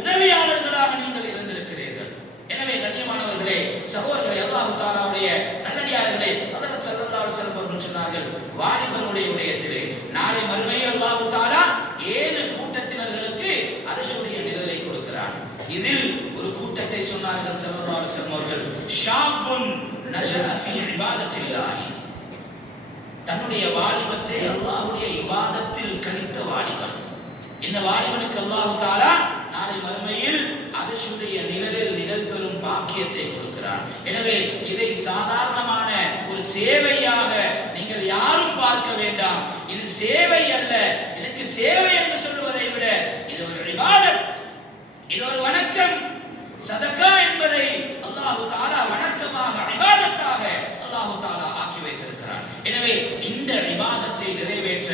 உதவியாளர்களாக நீங்கள் இருந்திருக்கிறீர்கள். எனவே கண்ணியமானவர்களே, சகோதரர்களே, அல்லாஹ் தஆலாவுடைய நல்லடியார்களே, ஹஜ்ரத் ஸல்லல்லாஹு அலைஹி வஸல்லம் அவர்கள் சொன்னார்கள், வாலிபருடைய விடயத்திலே நாளை மறுமையில் அல்லாஹ் தஆலா 7 கூட்டத்தினர்களுக்கு அர்ஷுடைய நிழலை கொடுக்கிறான். இதில் ஒரு கூட்டத்தை சொன்னார்கள் ஸல்லல்லாஹு அலைஹி வஸல்லம் அவர்கள், ஷாபுன் நஷஅ ஃபீ இபாதத்தில்லாஹி, தன்னுடைய வாலிபத்தை அல்லாஹ்வுடைய இபாதத்தில் கழித்த வாலிபன். இந்த வாலிபனுக்கு அல்லாஹ் தஆலா நாளை மறுமையில் அர்ஷுடைய நிழலில் நிழல் பெறும் பாக்கியத்தை கொடுக்கிறான். எனவே இதை சாதாரணமான ஒரு சேவையாக நீங்கள் யாரும் பார்க்க வேண்டாம். இது சேவை அல்ல. இதுக்கு சேவை என்று சொல்வதை விட இது ஒரு இபாதத், இது ஒரு வணக்கம். சதகா என்பதை அல்லாஹ் தஆலா வணக்கமாக, இபாதத்தாக அல்லாஹ் தஆலா ஆக்கி வைத்திருக்கிறான். எனவே இந்த இபாதத்தை நிறைவேற்ற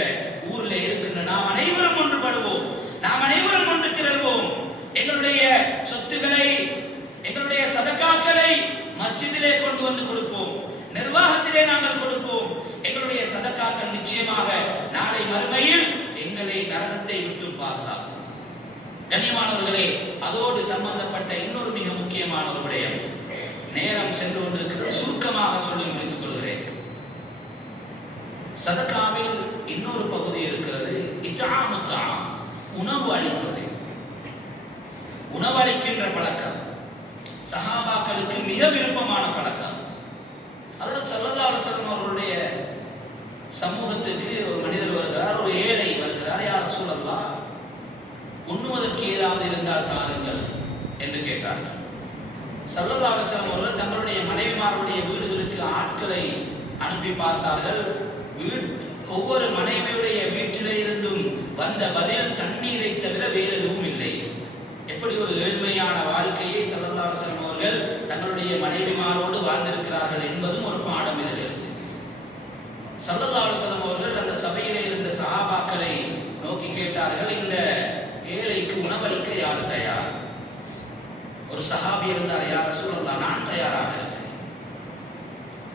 ஊரில் இருக்கின்ற நாம் அனைவரும் ஒன்றுபடுவோம், நாம் அனைவரும் ஒன்று திரள்வோம். எங்களுடைய சொத்துக்களை, எங்களுடைய சதகாக்களை மஸ்ஜிதிலே கொண்டு வந்து கொடுப்போம், நிர்வாகத்திலே நாங்கள் கொடுப்போம். எங்களுடைய சதகாக்கள் நிச்சயமாக நாளை மறுமையில் எங்களை நரகத்தை விட்டு பாதுகாக்கும். கண்ணியமானவர்களே, அதோடு சம்பந்தப்பட்ட இன்னொரு மிக முக்கியமான ஒரு விடயம், நேரம் சென்று கொண்டிருக்கிறது, சுருக்கமாக சொல்லி முடித்துக் கொள்கிறேன். சதகாவில் இன்னொரு பகுதி இருக்கிறது, இத்ஆமு தஆம், உணவு அளிப்பது. உணவளிக்கின்ற பழக்கம் சஹாபாக்களுக்கு மிக விருப்பமான பழக்கம். ஹஜ்ரத் ஸல்லல்லாஹு அலைஹி வஸல்லம் அவர்களுடைய சமூகத்துக்கு ஒரு மனிதர் வருகிறார், ஒரு ஏழை வருகிறார். யா ரசூலல்லாஹ், உண்ணுவதற்கு ஏதாவது இருந்தால் தாருங்கள் என்று கேட்டார்கள். ஸல்லல்லாஹு அலைஹி வஸல்லம் அவர்கள் தங்களுடைய மனைவிமாருடைய வீடுகளுக்கு ஆட்களை அனுப்பி பார்த்தார்கள். ஒவ்வொரு மனைவியுடைய வீட்டிலே இருந்தும் வந்த பதில் தண்ணீரை தவிர வேறு எதுவும் இல்லை. எப்படி ஒரு ஏழ்மையான வாழ்க்கையை ஸல்லல்லாஹு அலைஹி வஸல்லம் அவர்கள் தங்களுடைய மனைவிமாரோடு வாழ்ந்திருக்கிறார்கள் என்பதும் ஒரு பாடம் இதில் இருக்கு. ஸல்லல்லாஹு அலைஹி வஸல்லம் அவர்கள் அந்த சபையிலே இருந்த சஹாபாக்களை நோக்கி கேட்டார்கள், இந்த ஏழைக்கு உணவளிக்க யார் தயார்? ஒரு சஹாபி இருந்தார், யா ரசூலல்லாஹ், நான் தயாராக இருக்கிறேன்,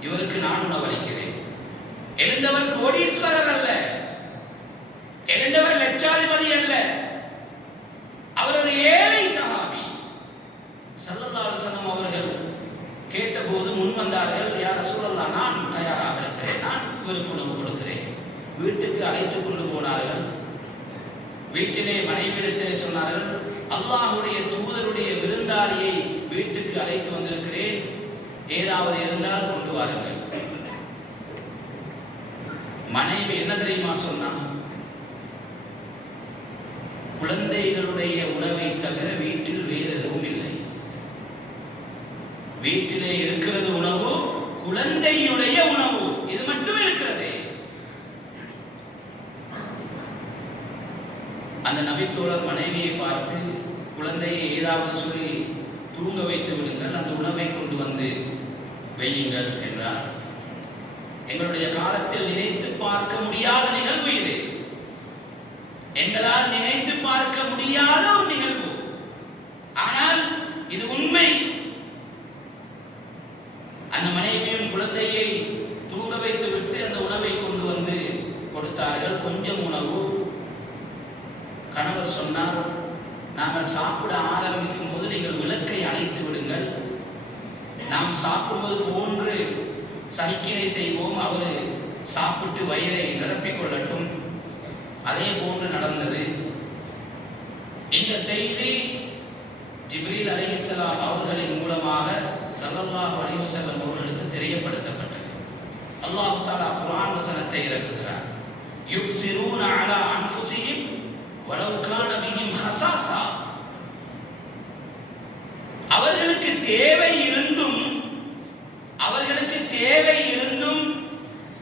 இவருக்கு நான் உணவளிக்கிறேன். எழுந்தவர் கோடீஸ்வரர் அல்ல, எழுந்தவர் லட்சாதிபதி அல்ல, அவர் ஒரு ஏழை சஹாபி. ஸல்லல்லாஹு அலைஹி வஸல்லம் அவர்கள் கேட்டபோது முன் வந்தார்கள், யா ரசூலல்லாஹ், நான் தயாராக இருக்கிறேன், நான் இவருக்கு உணவு கொடுக்கிறேன். வீட்டுக்கு அழைத்துக் கொண்டு போனார்கள். வீட்டிலே மனைவியிடத்திலே சொன்னார்கள், அல்லாஹ்வுடைய தூதருடைய விருந்தாளியை வீட்டுக்கு அழைத்து வந்திருக்கிறேன், ஏதாவது இருந்தால் கொண்டு வாருங்கள். மனைவி என்ன தெரியுமா சொன்னான்? குழந்தைகளுடைய உணவை தவிர வீட்டில் வேறு எதுவும் இல்லை. வீட்டிலே இருக்கிறது உணவு, குழந்தையுடைய உணவு. இது மட்டும் இருக்கிறது. அந்த நபித்தோழர் மனைவியை பார்த்து, குழந்தையை ஏதாவது சொல்லி தூங்க வைத்து விடுங்கள், அந்த உணவை கொண்டு வந்து வையுங்கள் என்றார். எங்களுடைய காலத்தில் நினைத்து பார்க்க முடியாத நிகழ்வு இது. எங்களால் நினைத்து பார்க்க முடியாத ஒரு நிகழ்வு. ஆனால் இது உண்மை. அந்த மனைவியும் குழந்தையை தூங்க வைத்து விட்டு அந்த உணவை கொண்டு வந்து கொடுத்தார்கள். கொஞ்சம் உணவு. கணவர் சொன்னார், நாங்கள் சாப்பிட ஆரம்பிக்கும் போது நீங்கள் விளக்கை அணைத்து விடுங்கள், நாம் சாப்பிடுவது போன்று சகிக்கினை செய்வோம், அவர் சாப்பிட்டு வயிறை நிரப்பிக் கொள்ளட்டும். அதே போன்று நடந்தது. இந்த செய்தி ஜிப்ரீல் அலைஹிஸ்ஸலாம் அவர்களின் மூலமாக ஸல்லல்லாஹு அலைஹி வஸல்லம் அவர்களுக்கு தெரியப்படுத்தப்பட்டது. அல்லாஹ் தஆலா குர்ஆன் வசனத்தை இறக்குகிறார். யுக்ஸிரூன அலா அன்ஃபுஸிஹிம் வலவ் கான பிஹிம் ஹஸாஸா. அவர்களுக்கு தேவை இருந்தும்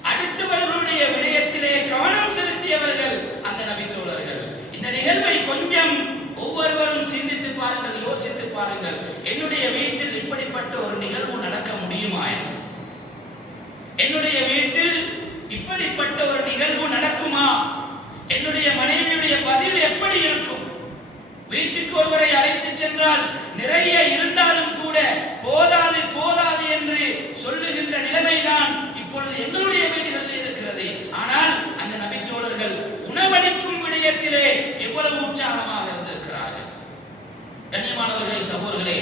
அடுத்தவர்களுடைய விடயத்திலே கவனம் செலுத்தியவர்கள் அந்த நபித்தோழர்கள். இந்த நிகழ்வை கொஞ்சம் ஒவ்வொருவரும் சிந்தித்து பாருங்கள், யோசித்து பாருங்கள். என்னுடைய வீட்டில் இப்படிப்பட்ட ஒரு நிகழ்வு நடக்க முடியுமா? என்னுடைய வீட்டில் இப்படிப்பட்ட ஒரு நிகழ்வு நடக்குமா? என்னுடைய மனைவியுடைய பதில் எப்படி இருக்கும்? வீட்டுக்கு ஒருவரை அழைத்து சென்றால் நிறைய இருந்தாலும் கூட போதாது போதாது என்று சொல்லுகின்ற நிலைமைதான் இப்பொழுது எங்களுடைய வீடுகளில் இருக்கிறது. ஆனால் அந்த நபித்தோழர்கள் உணவளிக்கும் விடயத்திலே எவ்வளவு உற்சாகமாக இருந்திருக்கிறார்கள். கண்ணியமானவர்களே, சகோதரர்களே,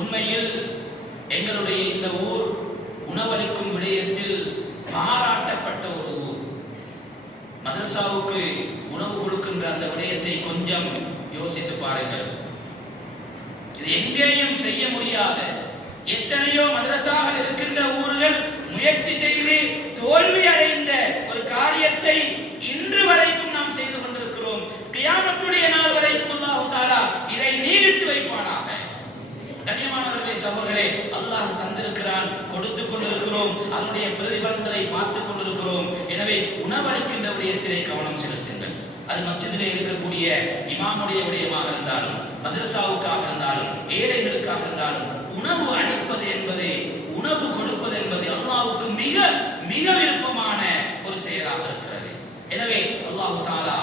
உண்மையில் எங்களுடைய இந்த ஊர் உணவளிக்கும் விடயத்தில் பாராட்டப்பட்ட ஒரு ஊர். மதரசாவுக்கு உணவு கொடுக்கின்ற அந்த விடயத்தை கொஞ்சம் யோசித்து பாருங்கள். இது எங்கேயும் செய்ய முடியாத எத்தனையோ மதரசாக்கள் இருக்கின்ற ஊர்கள் முயற்சி செய்து தோல்வி அடைந்த ஒரு காரியத்தை இன்று வரைக்கும் நாம் செய்து கொண்டிருக்கிறோம். கியாமத்துடைய நாள் வரைக்கும் அல்லாஹ் தஆலா இதை நீடித்து வைப்பானாக. கண்ணியமானவர்களே, சகோதரர்களே, அல்லாஹ் தந்திருக்கிறான், கொடுத்துக் கொண்டிருக்கிறோம், அதனுடைய பிரதிபலன்களை பார்த்துக் கொண்டிருக்கிறோம். எனவே உணவளிக்கின்ற விடயத்திலே கவனம் செலுத்துங்கள். அது மஸ்ஜிதிலே இருக்கக்கூடிய இமாமுடைய விடயமாக இருந்தாலும், மதரசாவுக்காக இருந்தாலும், ஏழைகளுக்காக இருந்தாலும், உணவு அளிப்பது என்பது, உணவு கொடுப்பது என்பது அல்லாஹ்வுக்கு மிக மிக விருப்பமான ஒரு செயலாக இருக்கிறது. எனவே அல்லாஹ் தஆலா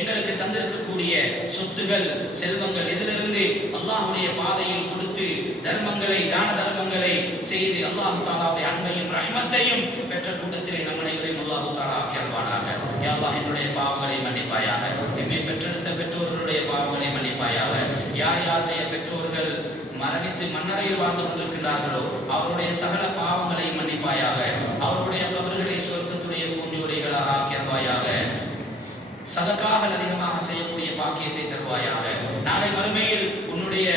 எங்களுக்கு தந்திருக்கக்கூடிய சொத்துகள், செல்வங்கள் இதிலிருந்து அல்லாஹ்வுடைய பாதையில் கொடுத்து தர்மங்களை, தான தர்மங்களை செய்து அல்லாஹ் தஆலாவுடைய அன்பையும் ரஹ்மத்தையும் பெற்ற கூட்டத்திலே நம் அனைவரையும் அல்லாஹ் தஆலா ஆக்கியல்வானாக. யா அல்லாஹ், என்னுடைய பாவங்களை மன்னிப்பாயாக. எம்மை பெற்றெடுத்த பெற்றோர்களுடைய பாவங்களை மன்னிப்பாயாக. யார் யாருடைய பெற்றோர்கள் மரணித்து மண்ணறையில் வாழ்ந்து கொண்டிருக்கிறார்களோ அவருடைய சகல பாவங்களை மன்னிப்பாயாக. அவருடைய கபர்களை சொர்க்கத்துடைய பூஞ்சோலைகளாக ஆக்கியல்வாயாக. சதகாகள் அதிகமாக செய்யக்கூடிய பாக்கியத்தை தருவாயாக. நாளை மறுமையில் உன்னுடைய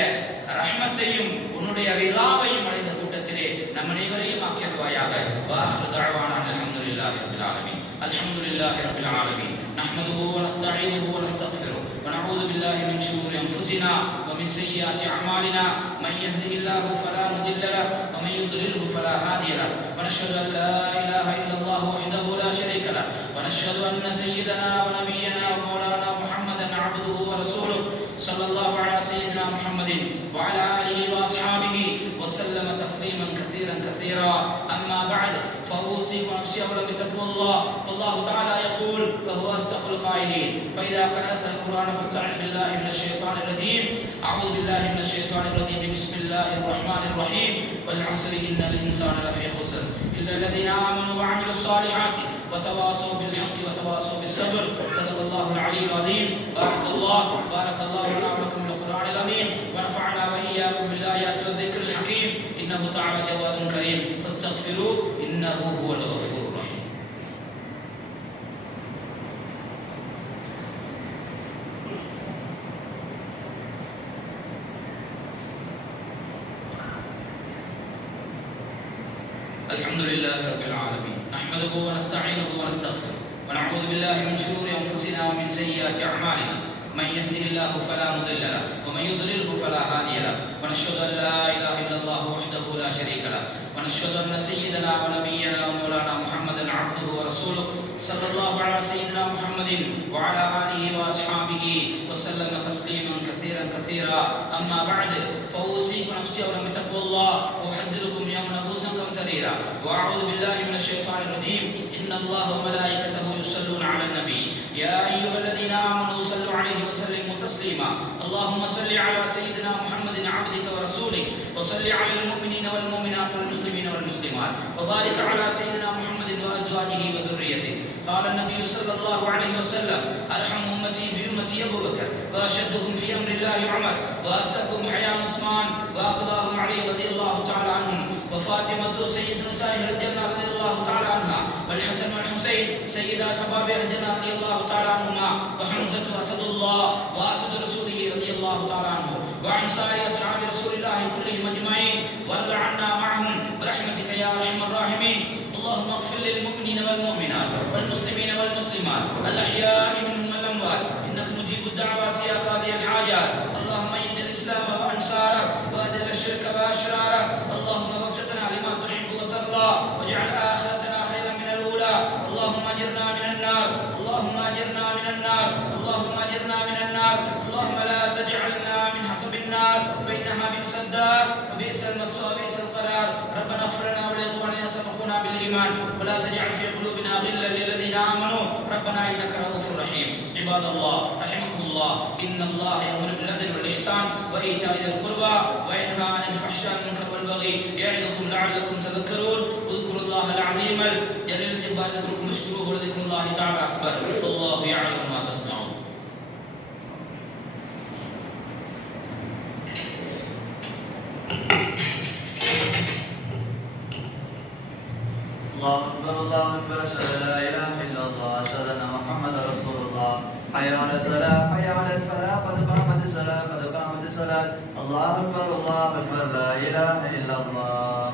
ரஹ்மத்தையும் உன்னுடைய ரிலாவையும் அடைந்த கூட்டத்திலே நம் அனைவரையும் ஆக்கியல்வாயாக. வாஹிரு தஅவானா அல்ஹம்துலில்லாஹி ரப்பில் ஆலமீன். அல்ஹம்துலில்லாஹி ரப்பில் ஆலமீன். நஹ்மதுஹு வ நஸ்தஈனுஹு வ நஸ்தக்ஃபிருஹு வ நஊது பில்லாஹி மின் ஷுரூரி அன்ஃபுஸினா வ மின் ஸய்யிஆத்தி அஅமாலினா. மன் யஹ்திஹில்லாஹு ஃபலா முதில்ல லஹு வ மன் யுضللஹு ஃபலா ஹாதிய லஹு. வ நஷ்ஹது அன் லா இலாஹா இல்லல்லாஹு வஹ்தஹு லா ஷரீக லஹு வ நஷ்ஹது அன்ன சய்யிதனா வ நபியனா வ மௌலானா முஹம்மதன் அப்துஹு வ ரசூலுஹு ஸல்லல்லாஹு அலா சய்யிதினா முஹம்மதின் வ அலா ஆலிஹி வ அஸ்ஹாபிஹி வ ஸல்லம தஸ்லீமன் கஸீரன் கஸீரா. அம்மா பஅத் ஃபௌஸிகும் நஃப்ஸி அவ்லா பிதக்வல்லாஹ். வல்லாஹு தஆலா யகூல் வ ஹுவ அஸ்தகுல் காயிலீன். ஃபைதா கரஅத்தல் குர்ஆன ஃபஸ்தஇஸ் பில்லாஹி மினஷ் ஷைத்தானிர் ரஜீம். அஊது பில்லாஹி மினஷ் ஷைத்தானிர் ரஜீம். பிஸ்மில்லாஹிர் ரஹ்மானிர் ரஹீம். வல் அஸ்ரி இன்னல் இன்சான லஃபீ குஸ்ர் இல்லா அல்லதீன ஆமனூ வ அமிலுஸ் ஸாலிஹாத்தி வ தவாஸவ் பில் ஹக்கி வ தவாஸவ் பிஸ் ஸப்ர். ஸதகல்லாஹுல் அலிய்யுல் அஸீம். பாரக்கல்லாஹு லனா வ லக்கும் பில் குர்ஆனில் அஸீம் வ நஃபஅனா வ இய்யாக்கும் பில் ஆயாத்தி வ ذிக்ரில் ஹக்கீம். இன்னஹு தஆலா ஜவாதுன் கரீம் ஃபஸ்தக்ஃபிரூஹு இன்னஹு ஹுவல் கஃபூருர் ரஹீம். அல்ஹம்துலில்லாஹி ரப்பில் ஆலமீன். நஹ்மதுஹு வ நஸ்தஈனுஹு வ நஸ்தக்ஃபிருஹு வ நஊது பில்லாஹி மின் ஷுரூரி அன்ஃபுஸினா வ மின் ஸய்யிஆத்தி அஅமாலினா. من يهده الله فلا مضل له ومن يضلله فلا هادي له ونشهد ان لا اله الا الله وحده لا شريك له ونشهد أن سيدنا ونبينا ومولانا محمدا عبده ورسوله صلى الله على سيدنا محمد وعلى آله وأصحابه وسلم تسليما كثيرا كثيرا. أما بعد فأوصيكم نفسي أولا بتقوى الله وأحذركم يوما عبوسا قمطريرا وأعوذ بالله من الشيطان الرجيم. إن الله وملائكته يصلون على النبي يا أيها الذين آمنوا صلوا عليه وسلموا تسليما. اللهم صل على سيدنا محمد عبدك ورسولك وصل على المؤمنين والمؤمنات والمسلمين والمسلمات وبارك على سيدنا محمد وأزواجه وذريته. قال النبي صلى الله عليه وسلم أرحم أمتي بأمتي أبو بكر وأشدهم في أمر الله عمر وأصدقهم حياء عثمان وأقضاهم علي رضي الله تعالى عنهم وفاطمة سيد نساء الجنة رضي الله تعالى عنها والحسن والحسين سيدا شباب الجنة رضي الله تعالى عنهما وحمزة أسد الله وأسد رسوله رضي الله تعالى عنه وعن سائر أصحاب رسول الله كلهم أجمعين وارض عنا معهم برحمتك يا أرحم الراحمين. اللهم اغفر للمؤمنين والمؤمنات والمسلمين والمسلمات الأحياء منهم والأموات إنك مجيب الدعوات يا قاضي الحاجات. اللهم أيد الإسلام وأنصاره وأذل الشرك وأشراره. اللهم وفقنا لما تحب وترضى واجعل آخرتنا خيرا من الأولى. اللهم أجرنا من النار اللهم أجرنا من النار اللهم أجرنا من النار. اللهم لا تجعلنا من حطب النار فإنها بئس الدار وبئس المصير وبئس القرار. ربنا اغفر لنا ولإخواننا سبقونا بالإيمان ولا تجعل في قلوبنا غلا للذين آمنوا ربنا إنك رؤوف رحيم. عباد الله رحمكم الله إن الله يأمر بالعدل والإحسان وإيتاء ذي القربى وينهى عن الفحشاء والمنكر والبغي يعظكم لعلكم تذكرون. اذكروا الله العظيم الجليل الجبار يذكركم واشكروه ولذكر الله تعالى أكبر والله يعلم ما تصنعون. الله أكبر الله أكبر أشهد أن لا إله إلا الله أشهد أن محمدا رسول الله. حي على الصلاة حي على الصلاة قد قامت الصلاة قد قامت الصلاة. الله أكبر لا إله إلا الله.